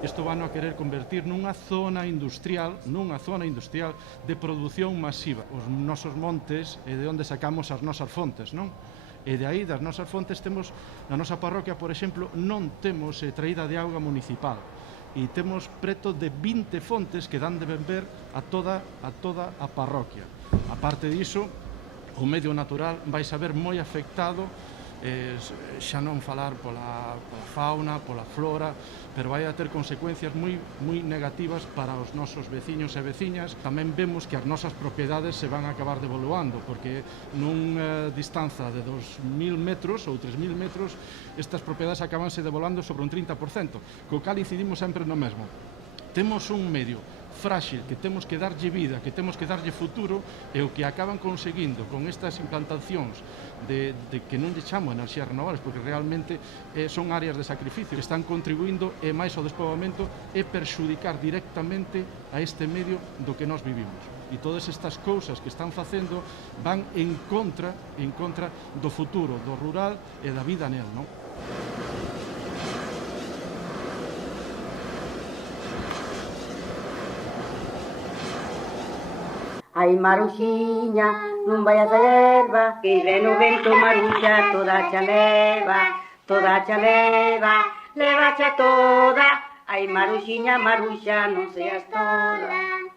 Isto van a querer convertir nunha zona industrial de produción masiva. Os nosos montes é de onde sacamos as nosas fontes, non? E de aí, das nosas fontes, temos, na nosa parroquia, por exemplo, non temos traída de auga municipal. E temos preto de 20 fontes que dan de beber a toda a parroquia. A parte diso, o medio natural vai saber moi afectado, xa non falar pola fauna, pola flora, pero vai a ter consecuencias moi negativas para os nosos veciños e veciñas. Tamén vemos que as nosas propiedades se van a acabar devaluando, porque nunha distanza de 2.000 metros ou 3.000 metros, estas propiedades acabanse devaluando sobre un 30%, co cal incidimos sempre no mesmo. Temos un medio frágil que temos que darlle vida, que temos que darlle futuro, e o que acaban conseguindo con estas implantacións de que non lle chamo enerxías renovables, porque realmente son áreas de sacrificio que están contribuindo e máis ao despoboamento e perxudicar directamente a este medio do que nós vivimos. E todas estas cousas que están facendo van en contra do futuro, do rural e da vida nel, non? Ai, Maruxiña, non vayas a erva, que ven o vento, Maruxa, toda xa leva, leva xa toda. Ai, Maruxiña, Maruxa, non seas toda.